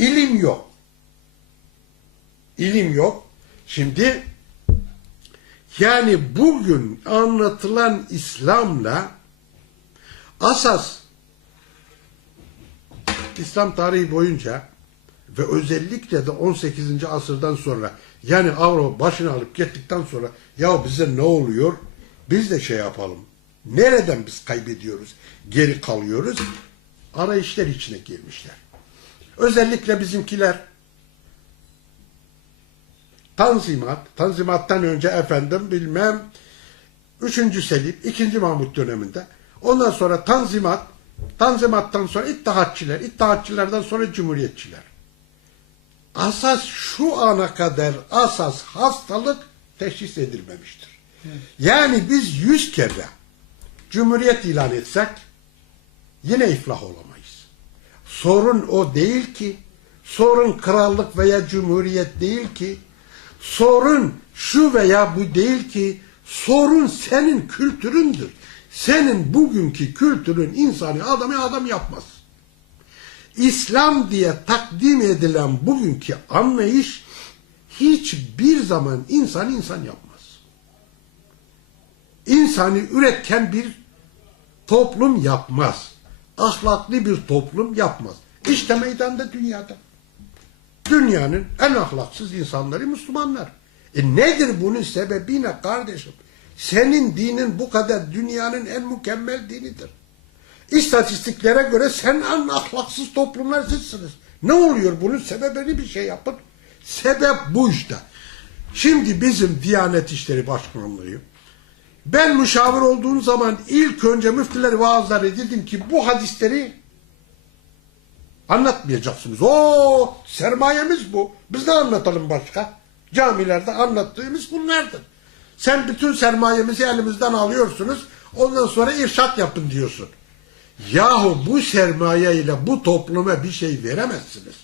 İlim yok. İlim yok. Şimdi yani bugün anlatılan İslam'la asas İslam tarihi boyunca ve özellikle de 18. asırdan sonra yani Avrupa başını alıp gittikten sonra ya bize ne oluyor? Biz de şey yapalım. Nereden biz kaybediyoruz? Geri kalıyoruz. Arayışlar içine girmişler. Özellikle bizimkiler Tanzimat, Tanzimat'tan önce efendim bilmem 3. Selim, 2. Mahmut döneminde. Ondan sonra Tanzimat, Tanzimat'tan sonra İttihatçiler, İttihatçilerden sonra Cumhuriyetçiler. Asas şu ana kadar asas hastalık teşhis edilmemiştir. Yani biz yüz kere Cumhuriyet ilan etsek yine iflah olamayız. Sorun o değil ki, sorun krallık veya cumhuriyet değil ki, sorun şu veya bu değil ki, sorun senin kültüründür. Senin bugünkü kültürün insanı adamı adam yapmaz. İslam diye takdim edilen bugünkü anlayış hiçbir zaman insan insan yapmaz. İnsanı üretken bir toplum yapmaz. Ahlaklı bir toplum yapmaz. İşte meydanda dünyada. Dünyanın en ahlaksız insanları Müslümanlar. E nedir bunun sebebi ne kardeşim? Senin dinin bu kadar dünyanın en mükemmel dinidir. İstatistiklere göre sen en ahlaksız toplumlar sizsiniz. Ne oluyor bunun sebebini bir şey yapın. Sebep bu işte. Şimdi bizim Diyanet İşleri Başkanlığı ben müşavir olduğum zaman ilk önce müftüleri vaazları dedim ki bu hadisleri anlatmayacaksınız. O sermayemiz bu. Biz de anlatalım başka. Camilerde anlattığımız bunlardır. Sen bütün sermayemizi elimizden alıyorsunuz. Ondan sonra irşat yapın diyorsun. Yahu bu sermaye ile bu topluma bir şey veremezsiniz.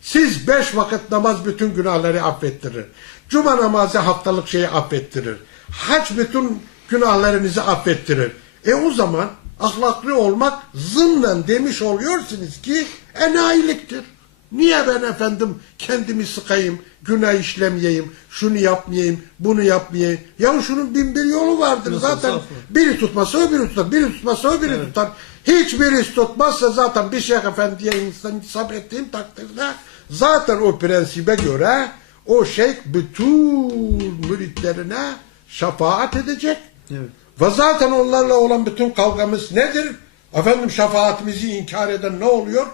Siz beş vakit namaz bütün günahları affettirir. Cuma namazı haftalık şeyi affettirir. Hac bütün günahlarınızı affettirir. E o zaman ahlaklı olmak zımnen demiş oluyorsunuz ki enayiliktir. Niye ben efendim kendimi sıkayım, günah işlemeyeyim, şunu yapmayayım, bunu yapmayayım. Ya şunun bin bir yolu vardır Nasıl zaten. Biri tutmasa biri tutar, biri tutmasa o biri tutar. Hiçbirisi tutmazsa zaten bir şeyh efendiye insan sabrettiğim takdirde zaten o prensibe göre o şeyh bütün müritlerine şefaat edecek. Evet. Ve zaten onlarla olan bütün kavgamız nedir? Efendim şefaatimizi inkar eden ne oluyor?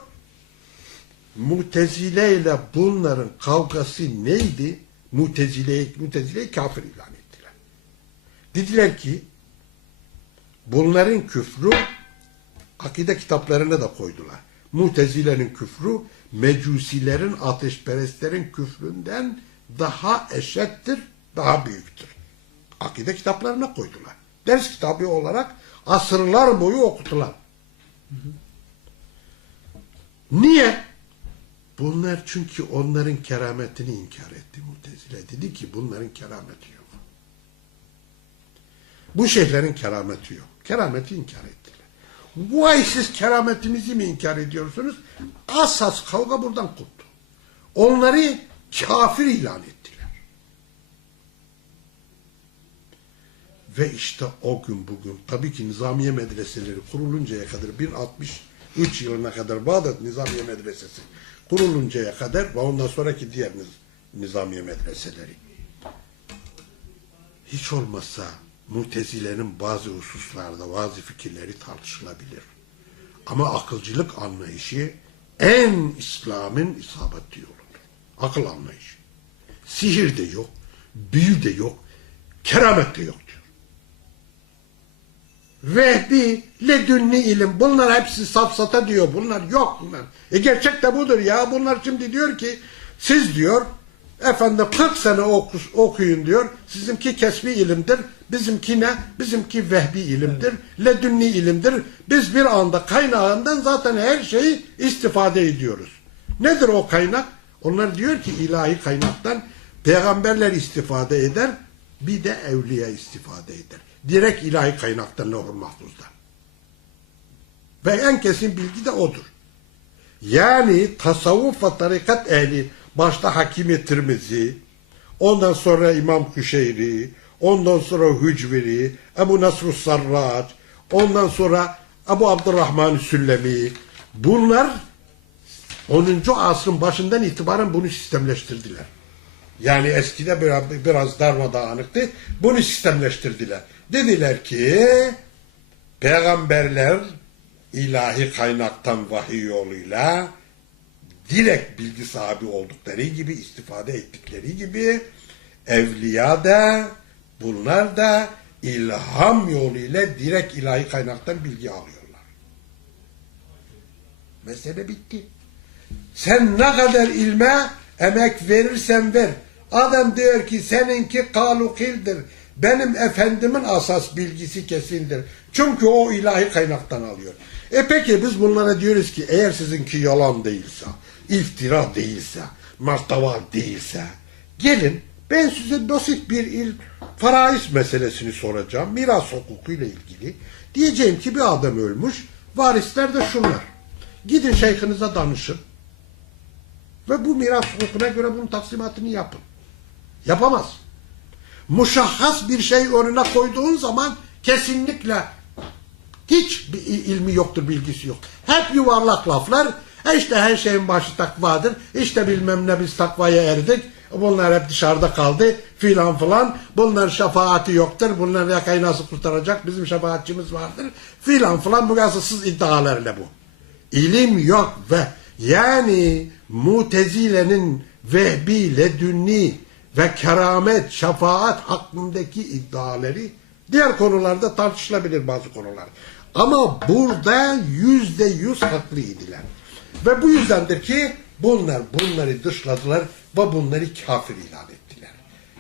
Mutezile ile bunların kavgası neydi? Mutezile, Mutezile'yi kafir ilan ettiler. Dediler ki bunların küfrü akide kitaplarına da koydular. Mutezile'nin küfrü mecusilerin, ateşperestlerin küfründen daha eşittir, daha büyüktür. Akide kitaplarına koydular. Ders kitabı olarak asırlar boyu okutulan. Niye? Bunlar çünkü onların kerametini inkar etti Mutezile. Dedi ki bunların kerameti yok. Bu şeyhlerin kerameti yok. Kerameti inkar ettiler. Vay siz kerametimizi mi inkar ediyorsunuz? Asas kavga buradan koptu. Onları kafir ilan ettiler. Ve işte o gün bugün tabii ki nizamiye medreseleri kuruluncaya kadar 1063 yılına kadar Bağdat Nizamiye Medresesi kuruluncaya kadar ve ondan sonraki diğer niz- nizamiye medreseleri hiç olmazsa mutezilerin bazı hususlarda bazı fikirleri tartışılabilir. Ama akılcılık anlayışı en İslam'ın isabetli yoludur. Akıl anlayışı. Sihir de yok, büyü de yok, keramet de yok diyor. Vehbi, ledünni ilim bunlar hepsi safsata diyor. Bunlar yok bunlar. E gerçek de budur ya. Bunlar şimdi diyor ki siz diyor efendim 40 sene okus, okuyun diyor. Sizinki kesbi ilimdir. Bizimki ne? Bizimki vehbi ilimdir. Ledünni ilimdir. Biz bir anda kaynağından zaten her şeyi istifade ediyoruz. Nedir o kaynak? Onlar diyor ki ilahi kaynaktan peygamberler istifade eder. Bir de evliya istifade eder. Direkt ilahi kaynaktan mahfuzdan. Ve en kesin bilgi de odur. Yani tasavvuf ve tarikat ehli başta Hakimi Tirmizi, ondan sonra İmam Küşeyri, ondan sonra Hücveri, Ebu Nasrus Sarraç, ondan sonra Ebu Abdurrahman Süllemi. Bunlar 10. asrın başından itibaren bunu sistemleştirdiler. Yani eskide biraz darmadağınıktı. Bunu sistemleştirdiler. Dediler ki peygamberler ilahi kaynaktan vahiy yoluyla direkt bilgi sahibi oldukları gibi istifade ettikleri gibi evliya da bunlar da ilham yoluyla direkt ilahi kaynaktan bilgi alıyorlar. Mesele bitti. Sen ne kadar ilme emek verirsen ver. Adam diyor ki seninki kalukildir. Benim efendimin asas bilgisi kesindir. Çünkü o ilahi kaynaktan alıyor. E peki biz bunlara diyoruz ki eğer sizinki yalan değilse, iftira değilse, martava değilse gelin ben size basit bir il faraiz meselesini soracağım. Miras hukukuyla ilgili. Diyeceğim ki bir adam ölmüş. Varisler de şunlar. Gidin şeyhinize danışın. Ve bu miras hukukuna göre bunun taksimatını yapın. Yapamaz. Muşahhas bir şey önüne koyduğun zaman kesinlikle hiç bir il- ilmi yoktur, bilgisi yok. Hep yuvarlak laflar. E işte her şeyin başı takvadır. İşte bilmem ne biz takvaya erdik. Bunlar hep dışarıda kaldı filan filan. Bunların şefaati yoktur. Bunlar yakayı nasıl kurtaracak? Bizim şefaatçimiz vardır. Filan filan bu asılsız iddialarla bu. İlim yok ve yani mutezilenin vehbi, ledünni ve keramet, şefaat hakkındaki iddiaları diğer konularda tartışılabilir bazı konular. Ama burada yüzde yüz haklıydılar. Ve bu yüzdendir ki bunlar bunları dışladılar ve bunları kafir ilan ettiler.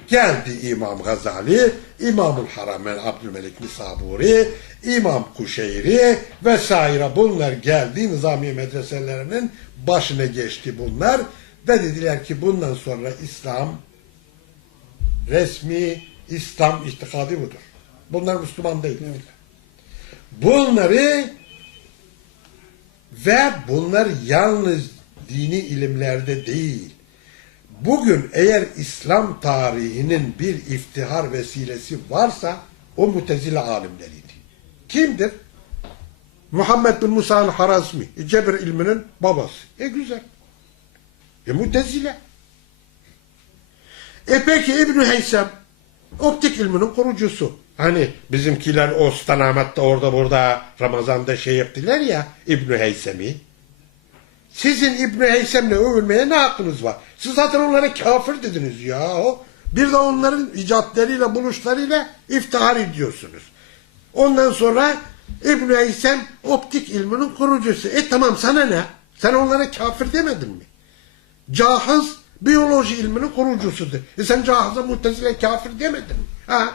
Geldi İmam Gazali, İmamul Haramen Abdülmelik Nisaburi, İmam Kuşeyri vesaire bunlar geldi nizami medreselerinin başına geçti bunlar ve dediler ki bundan sonra İslam resmi İslam itikadi budur. Bunlar Müslüman değil. Bunları ve bunlar yalnız dini ilimlerde değil. Bugün eğer İslam tarihinin bir iftihar vesilesi varsa o mutezile alimleriydi. Kimdir? Muhammed bin Musa el-Harazmi, Cebir ilminin babası. E güzel. E mutezile. E peki İbn Heysem optik ilminin kurucusu. Hani bizimkiler o Sultanahmet'te orada burada Ramazan'da şey yaptılar ya İbn Heysem'i. Sizin İbn Heysem'le övülmeye ne hakkınız var? Siz zaten onlara kafir dediniz ya. Bir de onların icatlarıyla buluşlarıyla iftihar ediyorsunuz. Ondan sonra İbn Heysem optik ilminin kurucusu. E tamam sana ne? Sen onlara kafir demedin mi? Cahız biyoloji ilminin kurucusudur. E sen Cahız'a mutezile kafir demedin mi? Ha?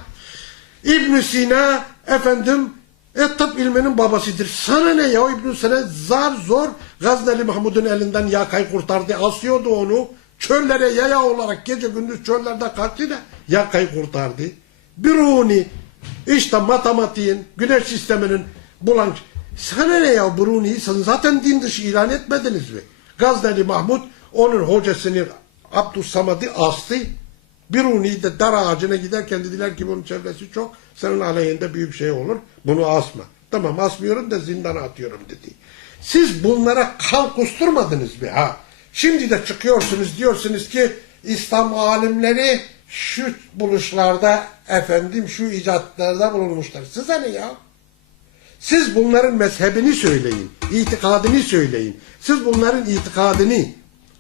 ibn Sina efendim e, tıp ilminin babasıdır. Sana ne ya ibn Sina zar zor Gazneli Mahmud'un elinden yakayı kurtardı. Asıyordu onu. Çöllere yaya olarak gece gündüz çöllerde kaçtı da yakayı kurtardı. Biruni işte matematiğin, güneş sisteminin bulan sana ne ya Bruni'yi zaten din dışı ilan etmediniz mi? Gazneli Mahmud onun hocasını Abdüssamad'ı astı. Biruni de dar ağacına giderken dediler ki bunun çevresi çok. Senin aleyhinde büyük şey olur. Bunu asma. Tamam asmıyorum da zindana atıyorum dedi. Siz bunlara kan kusturmadınız mı ha? Şimdi de çıkıyorsunuz diyorsunuz ki İslam alimleri şu buluşlarda efendim şu icatlarda bulunmuşlar. Size ne ya? Siz bunların mezhebini söyleyin, itikadını söyleyin. Siz bunların itikadını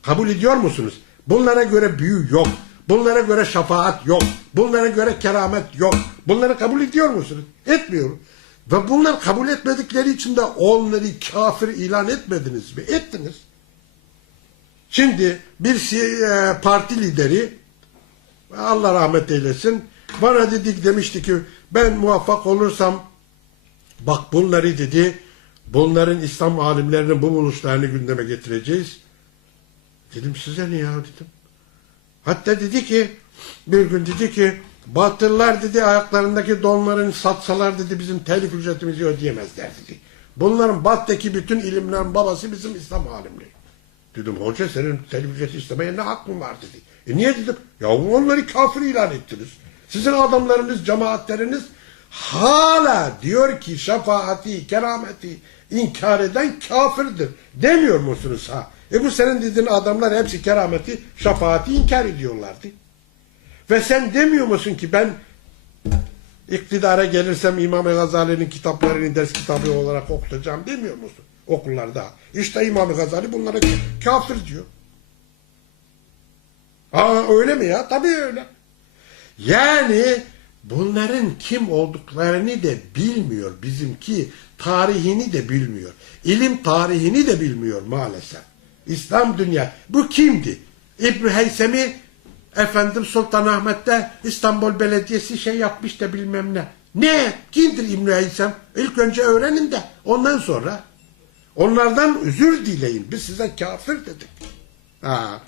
kabul ediyor musunuz? Bunlara göre büyü yok. Bunlara göre şefaat yok. Bunlara göre keramet yok. Bunları kabul ediyor musunuz? Etmiyorum. Ve bunlar kabul etmedikleri için de onları kafir ilan etmediniz mi? Ettiniz. Şimdi bir si- e, parti lideri Allah rahmet eylesin bana dedik demişti ki ben muvaffak olursam bak bunları dedi bunların İslam alimlerinin bu buluşlarını gündeme getireceğiz. Dedim size ne ya dedim. Hatta dedi ki bir gün dedi ki Batılılar dedi ayaklarındaki donların satsalar dedi bizim telif ücretimizi ödeyemezler dedi. Bunların battaki bütün ilimlerin babası bizim İslam alimleri. Dedim hoca senin telifiyesi istemeye ne hakkın var dedi. E niye dedim? Ya onları kafir ilan ettiniz. Sizin adamlarınız, cemaatleriniz hala diyor ki şefaati, kerameti inkar eden kafirdir. Demiyor musunuz ha? E bu senin dediğin adamlar hepsi kerameti, şefaati inkar ediyorlardı. Ve sen demiyor musun ki ben iktidara gelirsem İmam Gazali'nin kitaplarını ders kitabı olarak okutacağım demiyor musun? Okullarda. İşte İmam Gazali bunlara kafir diyor. Aa öyle mi ya? Tabii öyle. Yani bunların kim olduklarını da bilmiyor bizimki. Tarihini de bilmiyor. İlim tarihini de bilmiyor maalesef. İslam dünya. Bu kimdi? İbn Heysemi efendim Sultanahmet'te İstanbul Belediyesi şey yapmış da bilmem ne. Ne? Kimdir İbn Heysem? İlk önce öğrenin de ondan sonra onlardan özür dileyin. Biz size kafir dedik. Ha.